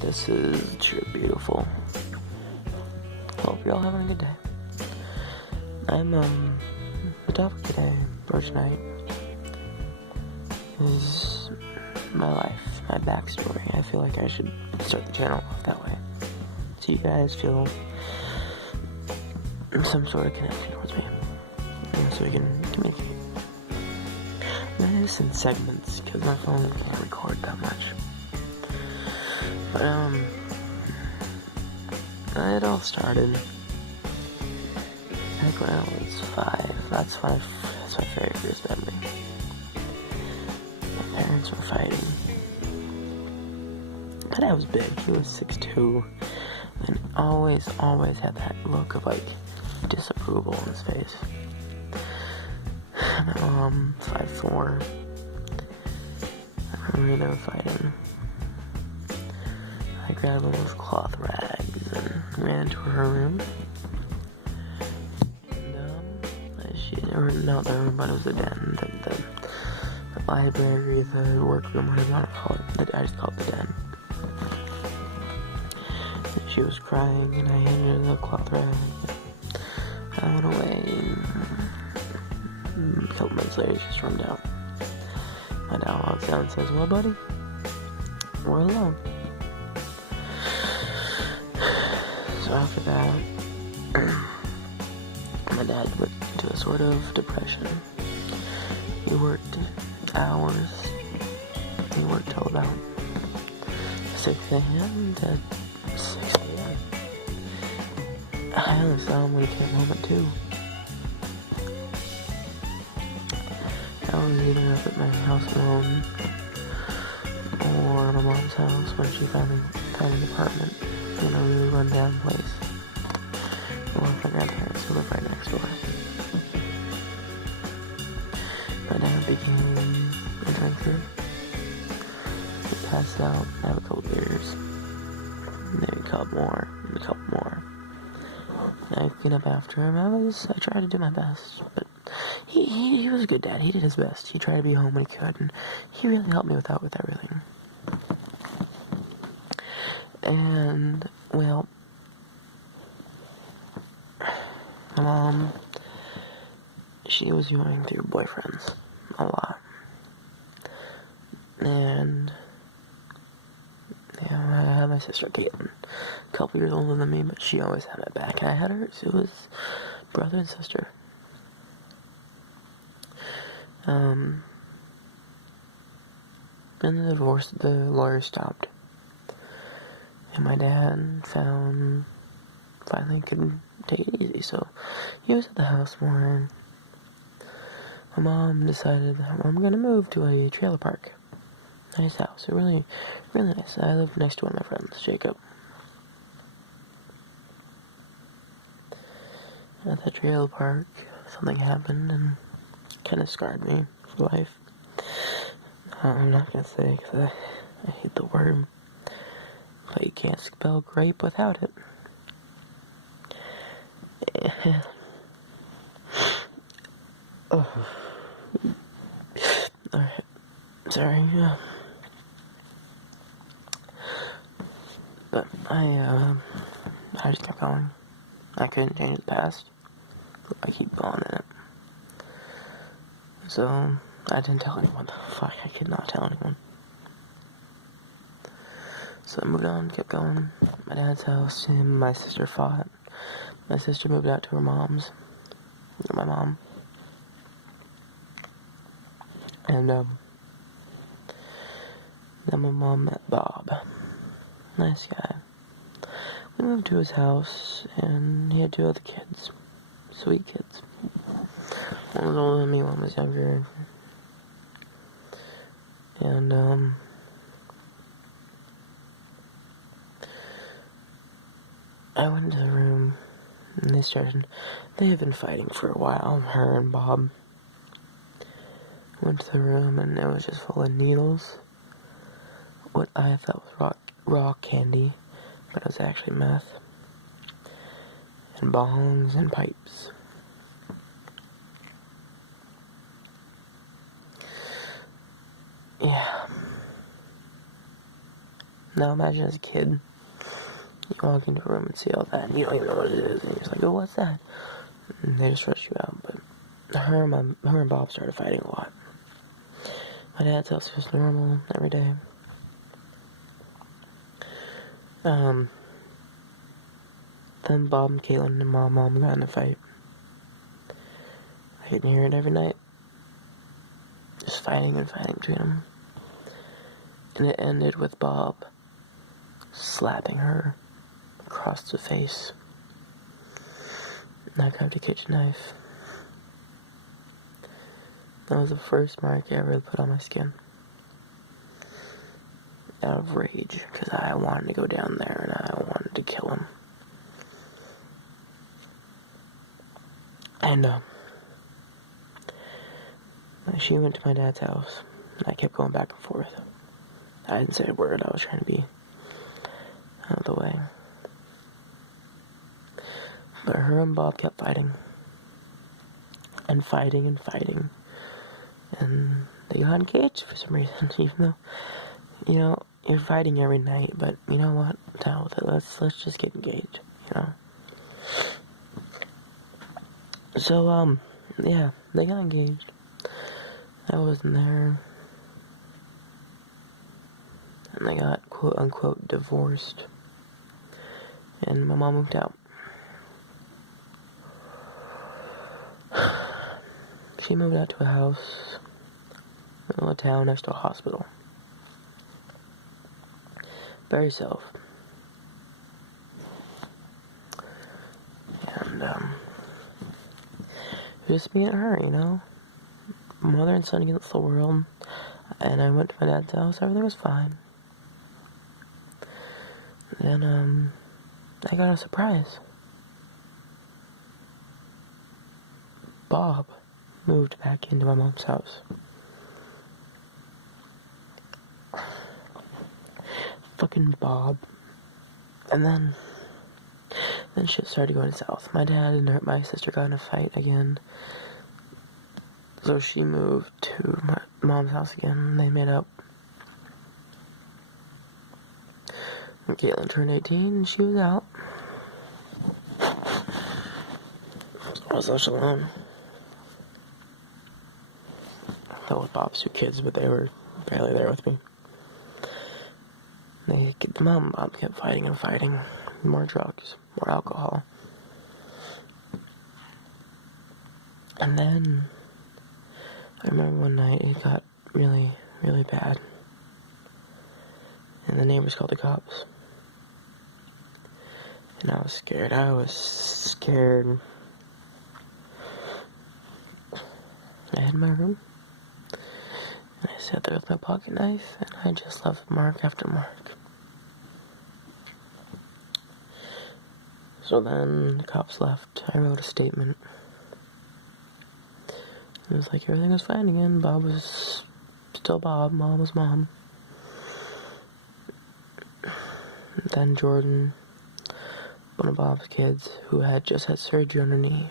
This is True Beautiful. Hope you're all having a good day. The topic today, or tonight, is my life, my backstory. I feel like I should start the channel off that way, so you guys feel some sort of connection towards me, so we can communicate. I'm gonna do this in segments, because my phone can't record that much. But, it all started back when I was 5. That's my very first memory. My parents were fighting. My dad was big. He was 6'2", and always had that look of, disapproval on his face. My mom, 5'4". I remember them fighting. I grabbed one of those cloth rags and ran into her room. And, not the room, but it was the den, the library, the workroom, whatever you want to call it. I just called it the den. And she was crying, and I handed her the cloth rag. I went away, and a couple minutes later, she stormed out. My dad walks down and says, "Well, buddy, we're alone." So after that, my dad went into a sort of depression. He worked hours. He worked till about 6 a.m. to 6 a.m. I only saw him when he came home at 2. I was either up at my house alone or at my mom's house when she found an apartment in a really run-down place. One of my grandparents who lived right next door. My dad became a drinker. He passed out, have a couple beers, maybe a couple more, I cleaned up after him. I tried to do my best, but he was a good dad. He did his best. He tried to be home when he could, and he really helped me with everything. And, well, my mom, she was going through boyfriends a lot. And, I had my sister Caitlin, a couple years older than me, but she always had my back. And I had hers. It was brother and sister. And the divorce, the lawyer stopped. And my dad finally could take it easy, so he was at the house more, and my mom decided that I'm gonna move to a trailer park. Nice house, really, really nice. I lived next to one of my friends, Jacob. At the trailer park, something happened and kind of scarred me for life. I'm not gonna say, because I hate the word, but you can't spell grape without it. Oh. Alright. Sorry, But I just kept going. I couldn't change the past. I keep going in it. So, I didn't tell anyone. Fuck, I could not tell anyone. So I moved on, kept going. My dad's house, him and my sister fought. My sister moved out to her mom's. My mom. And, then my mom met Bob. Nice guy. We moved to his house, and he had 2 other kids. Sweet kids. One was older than me, one was younger. And, I went into the room, and they had been fighting for a while, her and Bob. Went to the room, and it was just full of needles. What I thought was raw candy, but it was actually meth. And bongs and pipes. Yeah. Now imagine as a kid, you walk into a room and see all that, and you don't even know what it is, and you're just like, oh, what's that? And they just rush you out. But her and Bob started fighting a lot. My dad's house was normal every day. Then Bob and Caitlin and Mom got in a fight. I could hear it every night. Just fighting and fighting between them. And it ended with Bob slapping her across the face. And I grabbed a kitchen knife. That was the first mark I ever put on my skin. Out of rage, because I wanted to go down there and I wanted to kill him. And, she went to my dad's house, and I kept going back and forth. I didn't say a word, I was trying to be out of the way. But her and Bob kept fighting. And fighting and fighting. And they got engaged for some reason, even though, you're fighting every night, but you know what? Down with it. Let's just get engaged, So, yeah, they got engaged. I wasn't there. And they got, quote-unquote, divorced. And my mom moved out. She moved out to a house in a town next to a hospital. Very safe. And, just me and her, Mother and son against the world. And I went to my dad's house, everything was fine. Then, I got a surprise. Bob moved back into my mom's house. Fucking Bob. And then shit started going south. My dad and my sister got in a fight again. So she moved to my mom's house again. They made up. When Caitlin turned 18, and she was out. I was left alone. That was Bob's 2 kids, but they were barely there with me. The mom and Bob kept fighting and fighting. More drugs, more alcohol. And then, I remember one night it got really, really bad. And the neighbors called the cops. And I was scared. I hid in my room. And I sat there with my pocket knife, and I just left mark after mark. So then the cops left. I wrote a statement. It was like everything was fine again. Bob was still Bob. Mom was Mom. Then Jordan, one of Bob's kids, who had just had surgery on her knee,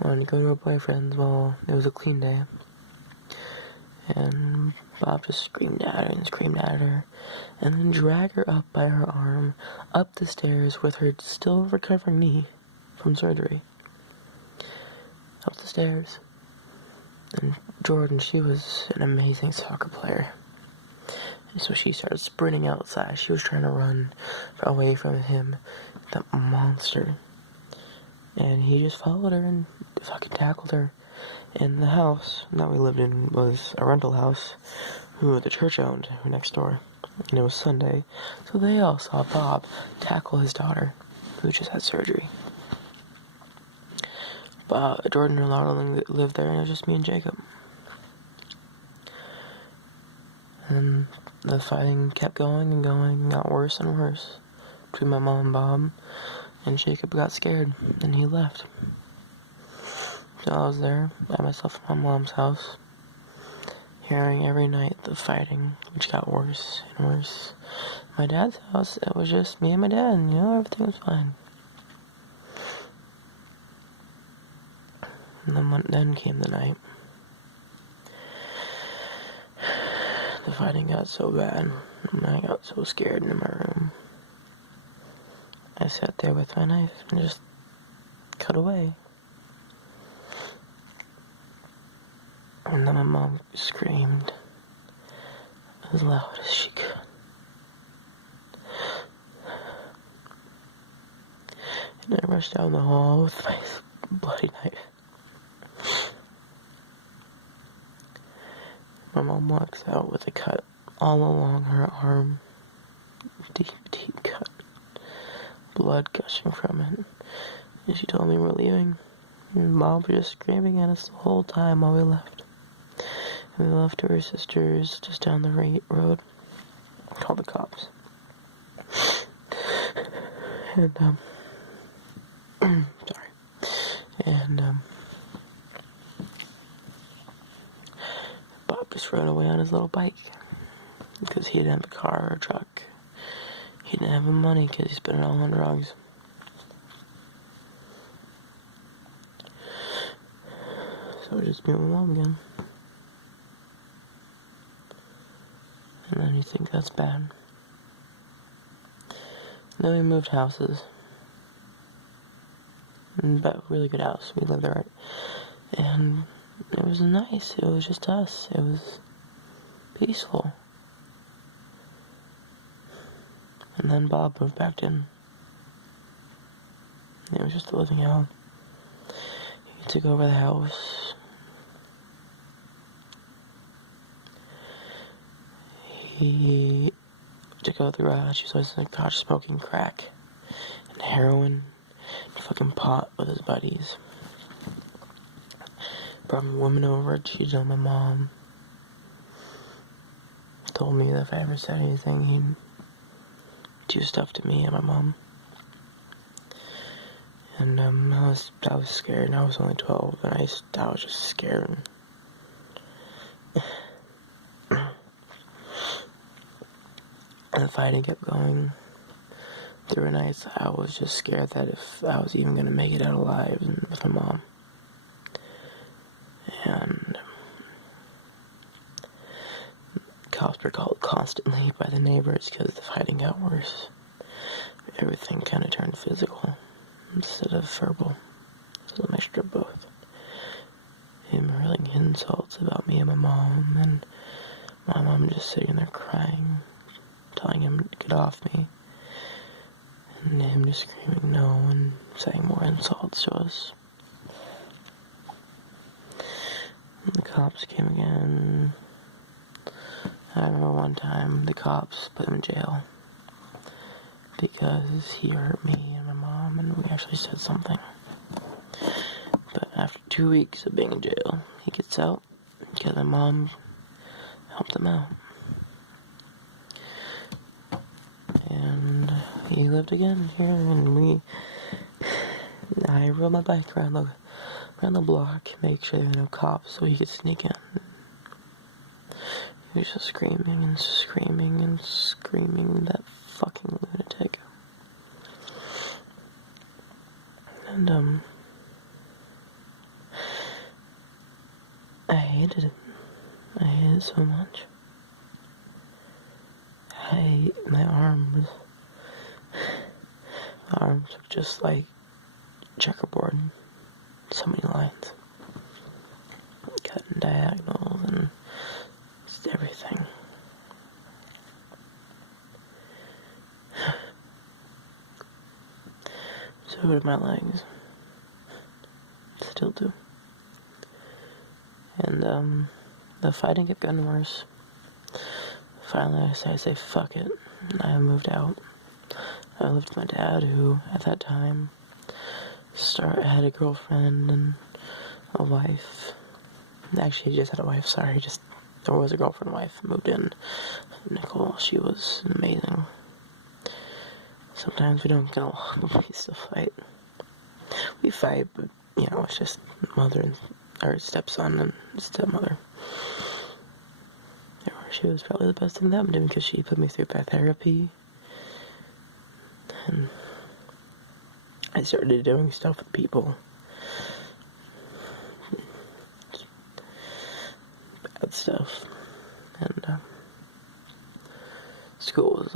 wanted to go to her boyfriend's while it was a clean day. And Bob just screamed at her and screamed at her, and then dragged her up by her arm, up the stairs with her still recovering knee from surgery. Up the stairs. And Jordan, she was an amazing soccer player. And so she started sprinting outside. She was trying to run away from him, that monster. And he just followed her and fucking tackled her. And the house that we lived in was a rental house who the church owned next door. And it was Sunday, so they all saw Bob tackle his daughter, who just had surgery. Jordan and Laura lived there, and it was just me and Jacob. And the fighting kept going and going, and got worse and worse between my mom and Bob. And Jacob got scared, and he left. So I was there by myself at my mom's house, hearing every night the fighting, which got worse and worse. My dad's house, it was just me and my dad, and everything was fine. And then came the night. The fighting got so bad, and I got so scared in my room. I sat there with my knife and just cut away. And then my mom screamed as loud as she could. And I rushed down the hall with my bloody knife. My mom walks out with a cut all along her arm. Deep, deep cut. Blood gushing from it. And she told me we're leaving. And Mom was just screaming at us the whole time while we left. And we left to her sister's just down the road. Called the cops. And, sorry. And, Bob just rode away on his little bike. Because he didn't have a car or a truck. He didn't have the money because he spent it all on drugs. So it was just me and my mom again. And then you think that's bad. Then we moved houses. But really good house. We lived there. And it was nice. It was just us. It was peaceful. And then Bob moved back in. It was just living out. He took over the house. He took over the garage. He was always in the garage smoking crack and heroin and fucking pot with his buddies. Brought a woman over, cheated on my mom. Told me that if I ever said anything, he'd do stuff to me and my mom. And I was scared, and I was only 12, and I was just scared. And the fighting kept going. There were nights I was just scared that if I was even going to make it out alive with my mom. And cops were called constantly by the neighbors because the fighting got worse. Everything kind of turned physical instead of verbal. It was a mixture of both. Him hurling insults about me and my mom, and my mom just sitting there crying, telling him to get off me, and him just screaming no and saying more insults to us. And the cops came again. I remember one time the cops put him in jail because he hurt me and my mom, and we actually said something. But after 2 weeks of being in jail, he gets out because my mom helped him out. And he lived again here, and I rode my bike around the block, make sure there were no cops so he could sneak in. He was just screaming and screaming and screaming, that fucking lunatic. And, I hated it. I hated it so much. My arms were just like checkerboard. So many lines. Cutting diagonals and just everything. So did my legs. Still do. And, the fighting kept getting worse. Finally, I say, fuck it. And I moved out. I lived with my dad, who, at that time, had a girlfriend and a wife. Actually, he just had a wife, sorry. There was a girlfriend and wife. Moved in. Nicole, she was amazing. Sometimes we don't get along, but we still fight. We fight, but, it's just mother or stepson and stepmother. She was probably the best thing that happened to me because she put me through therapy. And I started doing stuff with people. Bad stuff. And school was